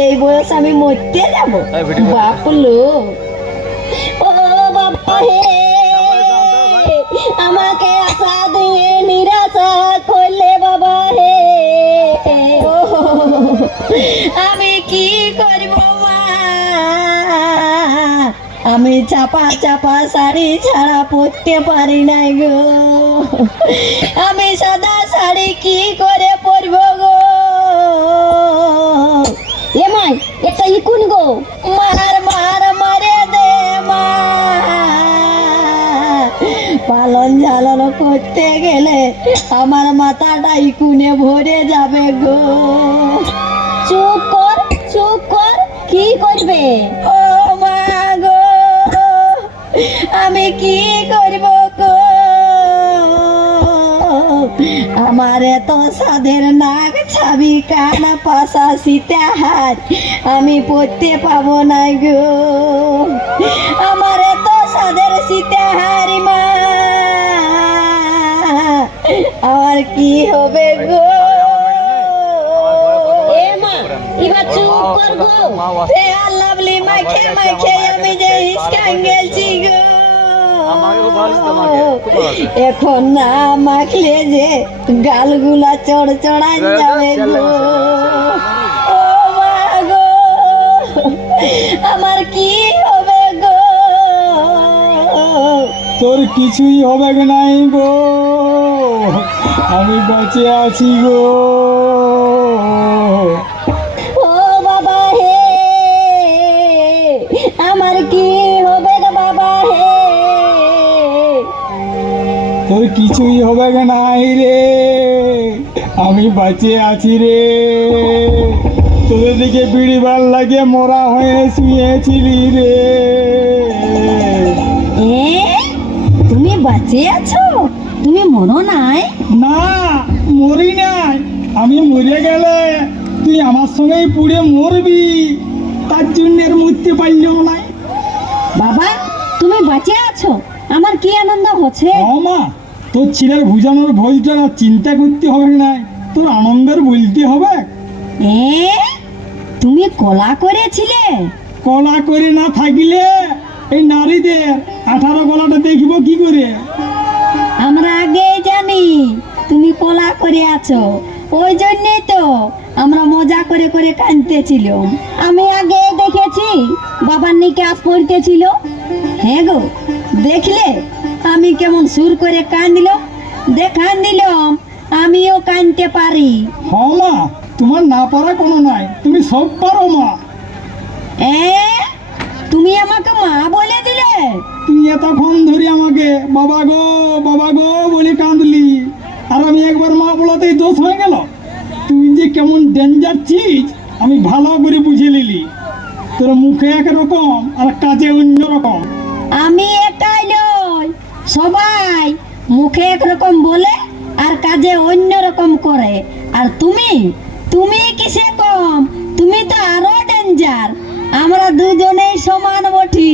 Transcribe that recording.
এই বয়স আমি মরতে যাবো? বাপ লোক, ও বাবা হে, আমাকে আশা দিয়ে নিরাশা করলে বাবা হে। ও, আমি কি করব মা? আমি চাপা চাপা শাড়ি ছাড়া পরতে পারি নাই গো। আমি সাদা শাড়ি কি করে পরবো গো? এ মাই, এটা ইকুন গো, মার মার মারে দে মা। পালন ঝালন করতে গেলে আমার মাথাটা ইকুনে ভরে যাবে গো। চুপ কর, চুপ কর, কি করবে? ও মা গো, আমি কি করব গো? আমার এত সাধের নাক ছাবি কান পাশা সীতা হাত আমি পড়তে পাবো না গো। আমার এত সাধের সীতা হারি মা, আমার কি হবে গো? এ মা, এবার চুপ কর গো। তে লাভলি মাইকে মাইকে আমি যে হিসকান গেলছি গো। এখন না মাখলে যে গালগুলা চড় চড়ান যাবে গো। ও মা গো, আমার কি হবে গো? তোর কিছুই হবে নাই গো, আমি বেঁচে আছি গো। ও বাবা হে, আমার কি হবে গো বাবা হে? তোর কিছুই হবে নাই রে, আমি বেঁচে আছি রে। তোদের দিকে বিড়িবার লাগে মরা হয়ে শুয়েছিলি রে। এ, তুমি বাঁচে আছো? তুমি মরো নাই? না, মরি নাই। আমি মরে গেলে তুই আমার সঙ্গেই পুড়ে মরবি, তার জন্য আর মরতে পারলেও নাই। বাবা, তুমি বাঁচে আছো, আমার কি আনন্দ হচ্ছে। ও মা, তোর ছেলের বুঝানোর ভয়টা চিন্তা করতে হবে না, তোর আনন্দের বলতে হবে। এ, তুমি কলা করেছিলে? কলা করে না থাকিলে এই নারীদের 18 গলাটা দেখব কি করে? আমরা আগেই জানি তুমি কলা করে আছো, ওই জন্যই তো আমরা মজা করে করে কাঁদতেছিলাম। আমি আগে দেখেছি বাবার নিকাশ পড়তেছিল। হ্যাঁ গো, দেখলে আমি কেমন সুর করে কাঁদলাম? দেখান দিলাম আমিও কাঁদতে পারি। হ মা, তোমার না পারা কোনো নাই, তুমি সব পারো মা। এ, তুমি আমাকে মা বলে দিলে? তুই এতক্ষণ ধরে আমাকে বাবা গো বলে কাঁদলি, আর আমি একবার মা বলাতেই দোষ হয়ে গেল। তুই যে কেমন ডেঞ্জার চিজ আমি ভালো করে বুঝে নিলি। তোর মুখে একরকম আর কাজে অন্য রকম। আমি একাই নই, সবাই মুখে একরকম বলে আর কাজে অন্য রকম করে। আর তুমি, তুমি কিসে কম? তুমি তো আরো ডেঞ্জার। আমরা দুজনেই সমান বটি।